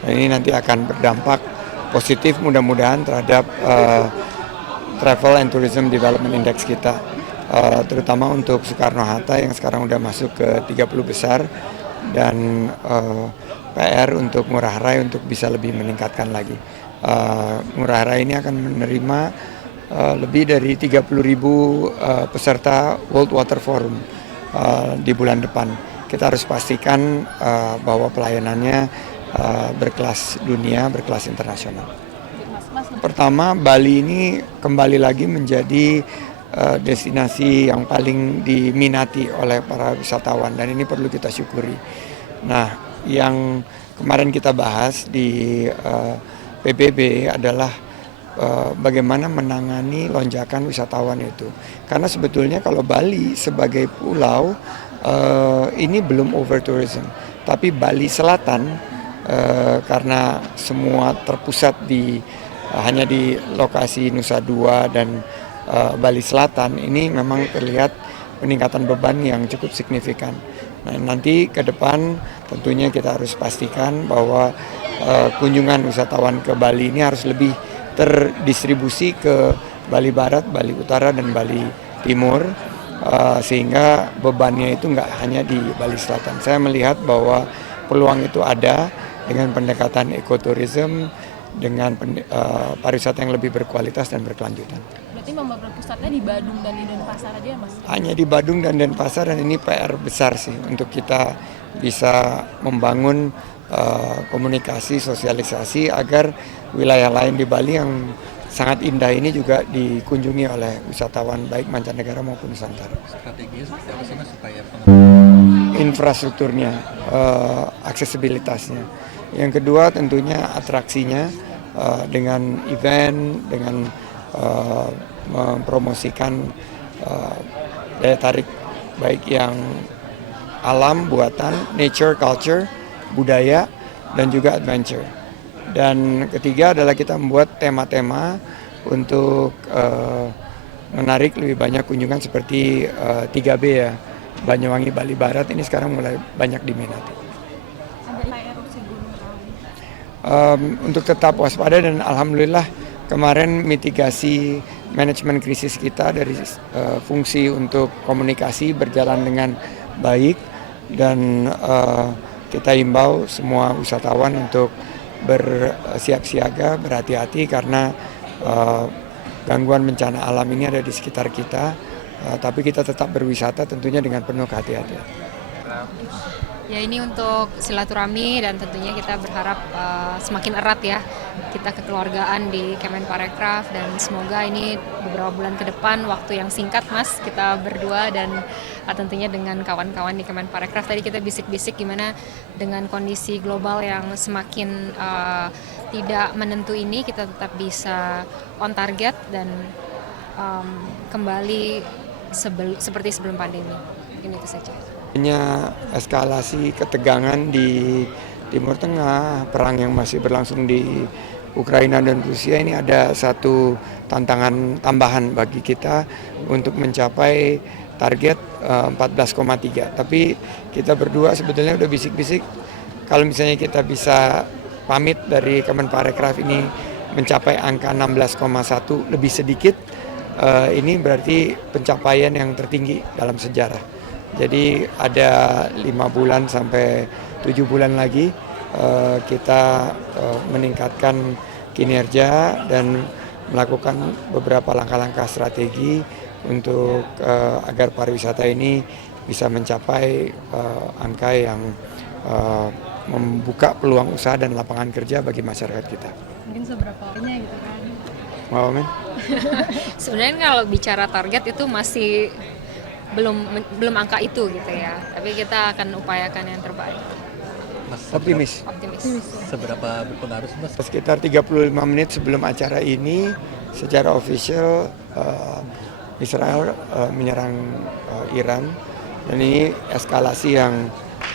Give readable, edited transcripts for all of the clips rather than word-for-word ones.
Dan ini nanti akan berdampak positif mudah-mudahan terhadap Travel and Tourism Development Index kita, terutama untuk Soekarno-Hatta yang sekarang udah masuk ke 30 besar, dan PR untuk Ngurah Rai untuk bisa lebih meningkatkan lagi. Ngurah Rai ini akan menerima lebih dari 30.000 peserta World Water Forum di bulan depan. Kita harus pastikan bahwa pelayanannya berkelas dunia, berkelas internasional. Pertama, Bali ini kembali lagi menjadi destinasi yang paling diminati oleh para wisatawan, dan ini perlu kita syukuri. Nah, yang kemarin kita bahas di PBB adalah bagaimana menangani lonjakan wisatawan itu. Karena sebetulnya kalau Bali sebagai pulau ini belum over tourism, tapi Bali Selatan karena semua terpusat hanya di lokasi Nusa Dua dan Bali Selatan, ini memang terlihat peningkatan beban yang cukup signifikan. Nah, nanti ke depan tentunya kita harus pastikan bahwa kunjungan wisatawan ke Bali ini harus lebih terdistribusi ke Bali Barat, Bali Utara, dan Bali Timur, sehingga bebannya itu nggak hanya di Bali Selatan. Saya melihat bahwa peluang itu ada dengan pendekatan ekoturism, dengan pariwisata yang lebih berkualitas dan berkelanjutan. Berarti memang pusatnya di Badung dan di Denpasar aja ya, Mas? Hanya di Badung dan Denpasar, dan ini PR besar sih untuk kita bisa membangun komunikasi, sosialisasi agar wilayah lain di Bali yang sangat indah ini juga dikunjungi oleh wisatawan baik mancanegara maupun Nusantara. Strateginya seperti apa sih, Mas, supaya infrastrukturnya, aksesibilitasnya. Yang kedua tentunya atraksinya, dengan event, dengan mempromosikan daya tarik baik yang alam buatan, nature, culture, budaya, dan juga adventure. Dan ketiga adalah kita membuat tema-tema untuk menarik lebih banyak kunjungan seperti 3B ya, Banyuwangi Bali Barat ini sekarang mulai banyak diminati. Untuk tetap waspada, dan alhamdulillah kemarin mitigasi manajemen krisis kita dari fungsi untuk komunikasi berjalan dengan baik, dan kita himbau semua wisatawan untuk bersiap siaga, berhati-hati karena gangguan bencana alam ini ada di sekitar kita, tapi kita tetap berwisata tentunya dengan penuh kehati-hatian. Ya, ini untuk silaturahmi, dan tentunya kita berharap semakin erat ya kita kekeluargaan di Kemenparekraf, dan semoga ini beberapa bulan ke depan, waktu yang singkat Mas, kita berdua dan tentunya dengan kawan-kawan di Kemenparekraf. Tadi kita bisik-bisik gimana dengan kondisi global yang semakin tidak menentu ini, kita tetap bisa on target dan kembali seperti sebelum pandemi. Mungkin itu saja. Eskalasi ketegangan di Timur Tengah, perang yang masih berlangsung di Ukraina dan Rusia, ini ada satu tantangan tambahan bagi kita untuk mencapai target 14,3. Tapi kita berdua sebetulnya udah bisik-bisik, kalau misalnya kita bisa pamit dari Kemenparekraf ini mencapai angka 16,1 lebih sedikit, ini berarti pencapaian yang tertinggi dalam sejarah. Jadi ada 5 bulan sampai 7 bulan lagi kita meningkatkan kinerja dan melakukan beberapa langkah-langkah strategi untuk agar pariwisata ini bisa mencapai angka yang membuka peluang usaha dan lapangan kerja bagi masyarakat kita. Mungkin seberapa orangnya gitu kan? Mau men? Sebenarnya kalau bicara target itu masih belum angka itu gitu ya, tapi kita akan upayakan yang terbaik. Mas, Optimis. Seberapa berpengaruh sih, Mas? Sekitar 35 menit sebelum acara ini, secara official Israel menyerang Iran, dan ini eskalasi yang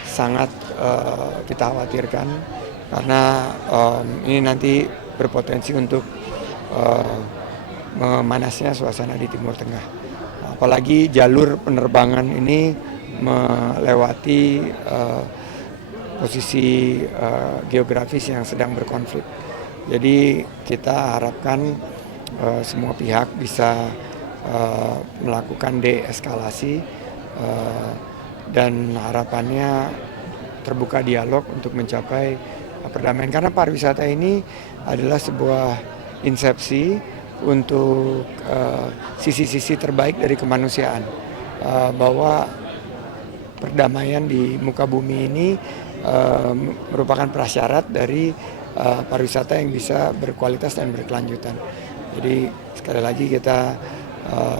sangat kita khawatirkan karena ini nanti berpotensi untuk memanasnya suasana di Timur Tengah. Apalagi jalur penerbangan ini melewati posisi geografis yang sedang berkonflik. Jadi kita harapkan semua pihak bisa melakukan deeskalasi dan harapannya terbuka dialog untuk mencapai perdamaian. Karena pariwisata ini adalah sebuah insepsi untuk sisi-sisi terbaik dari kemanusiaan, bahwa perdamaian di muka bumi ini merupakan prasyarat dari pariwisata yang bisa berkualitas dan berkelanjutan. Jadi sekali lagi kita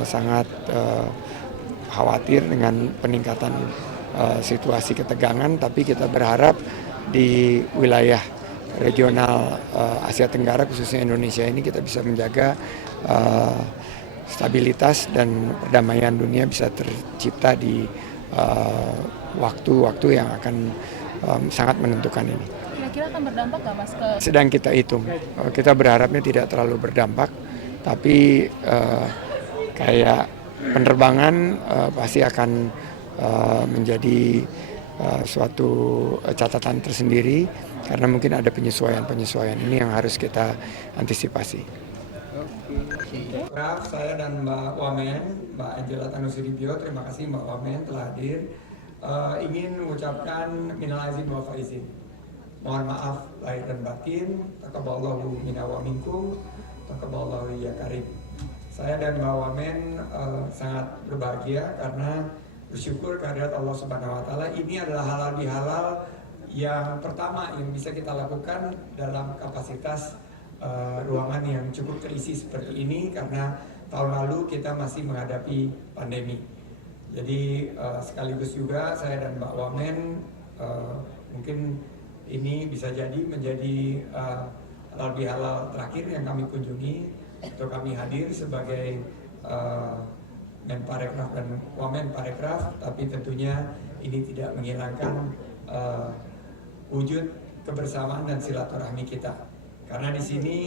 sangat khawatir dengan peningkatan situasi ketegangan, tapi kita berharap di wilayah regional Asia Tenggara khususnya Indonesia ini kita bisa menjaga stabilitas dan perdamaian dunia bisa tercipta di waktu-waktu yang akan sangat menentukan ini. Kira-kira akan berdampak nggak Mas ke... Sedang kita hitung, kita berharapnya tidak terlalu berdampak, tapi kayak penerbangan pasti akan menjadi suatu catatan tersendiri karena mungkin ada penyesuaian ini yang harus kita antisipasi. Saya dan Mbak Wamen, Mbak Angela Tanusudibyo, terima kasih Mbak Wamen telah hadir. Ingin mengucapkan minal aizin wal faizin. Mohon maaf lahir dan batin. Taqabbalallahu minna wa minkum. Taqabbalallahu ya karim. Saya dan Mbak Wamen sangat berbahagia karena bersyukur kehadirat Allah Subhanahu wa taala. Ini adalah halal bihalal yang pertama yang bisa kita lakukan dalam kapasitas ruangan yang cukup terisi seperti ini karena tahun lalu kita masih menghadapi pandemi. Jadi sekaligus juga saya dan Mbak Wamen mungkin ini bisa jadi menjadi halal bihalal terakhir yang kami kunjungi atau kami hadir sebagai Menparekraf dan Wamen Parekraf, tapi tentunya ini tidak menghilangkan wujud kebersamaan dan silaturahmi kita. Karena di sini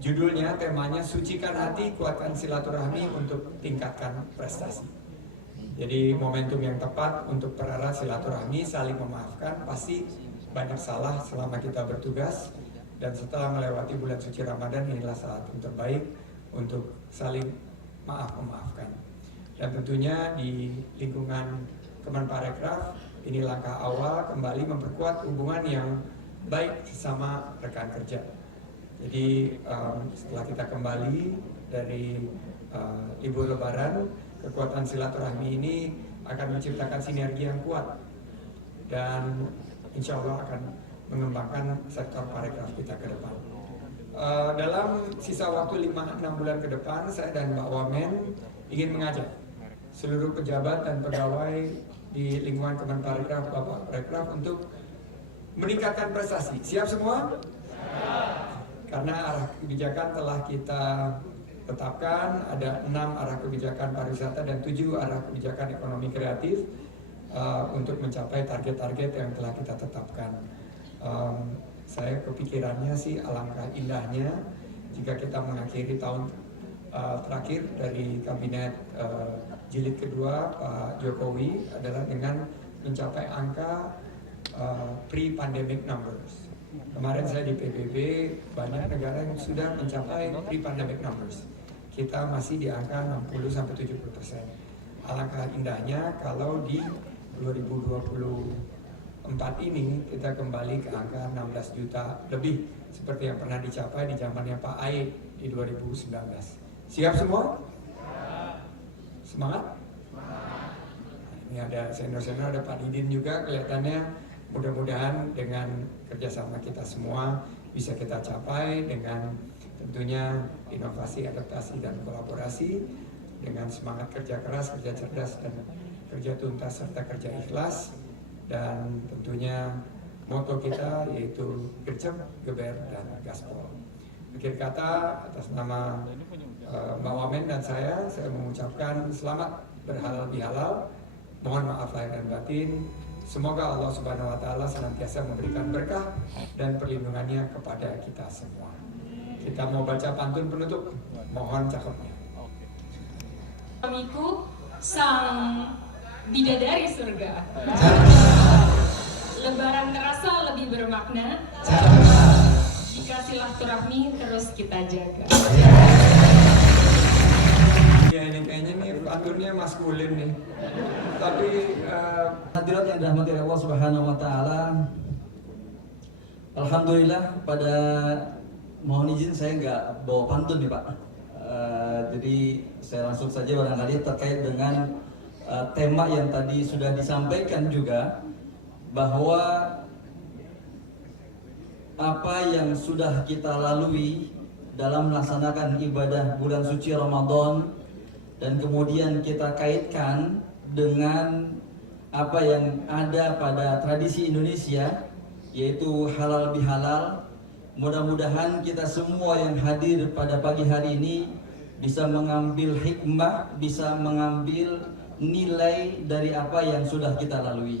judulnya, temanya sucikan hati, kuatkan silaturahmi untuk tingkatkan prestasi. Jadi momentum yang tepat untuk pererat silaturahmi, saling memaafkan. Pasti banyak salah selama kita bertugas, dan setelah melewati bulan suci Ramadan inilah saat yang terbaik untuk saling memaafkan. Dan tentunya di lingkungan Kemenparekraf ini langkah awal kembali memperkuat hubungan yang baik sesama rekan kerja. Jadi setelah kita kembali dari libur Lebaran, kekuatan silaturahmi ini akan menciptakan sinergi yang kuat dan insya Allah akan mengembangkan sektor parekraf kita ke depan. Dalam sisa waktu 5-6 bulan ke depan, saya dan Mbak Wamen ingin mengajak seluruh pejabat dan pegawai di lingkungan Kemenparekraf, Bapak Parekraf untuk meningkatkan prestasi. Siap semua? Karena arah kebijakan telah kita tetapkan, ada 6 arah kebijakan pariwisata dan 7 arah kebijakan ekonomi kreatif untuk mencapai target-target yang telah kita tetapkan. Saya kepikirannya sih alangkah indahnya jika kita mengakhiri tahun terakhir dari kabinet jilid kedua Pak Jokowi adalah dengan mencapai angka pre-pandemic numbers. Kemarin saya di PBB, banyak negara yang sudah mencapai pre-pandemic numbers. Kita masih di angka 60-70%. Alangkah indahnya kalau di 2024 ini kita kembali ke angka 16 juta lebih seperti yang pernah dicapai di zamannya Pak Ae di 2019. Siap semua? Semangat? Ini ada senior-senior, ada Pak Didin juga kelihatannya. Mudah-mudahan dengan kerjasama kita semua bisa kita capai dengan tentunya inovasi, adaptasi, dan kolaborasi dengan semangat kerja keras, kerja cerdas, dan kerja tuntas serta kerja ikhlas. Dan tentunya moto kita yaitu gercep, geber, dan gaspol. Akhir kata, atas nama Mbak Wamen dan saya mengucapkan selamat berhalal bihalal. Mohon maaf lahir dan batin. Semoga Allah Subhanahu wa taala senantiasa memberikan berkah dan perlindungannya kepada kita semua. Kita mau baca pantun penutup. Mohon cakepnya. Suamiku sang bidadari surga. Lebaran terasa lebih bermakna jika silaturahmi terus kita jaga. Ya ini kayaknya nih aturnya maskulin nih. Tapi Hadirat yang dirahmati Allah Subhanahu wa taala. Alhamdulillah, pada mohon izin saya nggak bawa pantun nih Pak. Jadi saya langsung saja barangkali terkait dengan tema yang tadi sudah disampaikan juga, bahwa apa yang sudah kita lalui dalam melaksanakan ibadah bulan suci Ramadan dan kemudian kita kaitkan dengan apa yang ada pada tradisi Indonesia, yaitu halal bihalal. Mudah-mudahan kita semua yang hadir pada pagi hari ini bisa mengambil hikmah, bisa mengambil nilai dari apa yang sudah kita lalui.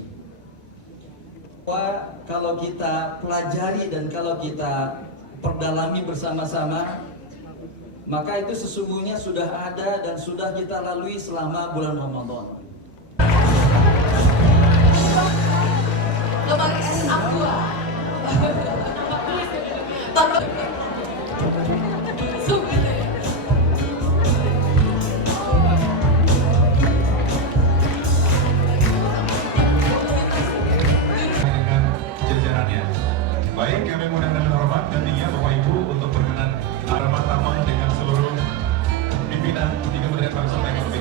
Wah, kalau kita pelajari dan kalau kita perdalami bersama-sama, maka itu sesungguhnya sudah ada dan sudah kita lalui selama bulan Ramadan. Lo pakai es aqua. Jajarannya. Baik, kami mohon dengan hormat nantinya Bapak Ibu untuk berkenan arah mata dengan seluruh pimpinan di Kementerian Pariwisata Ekonomi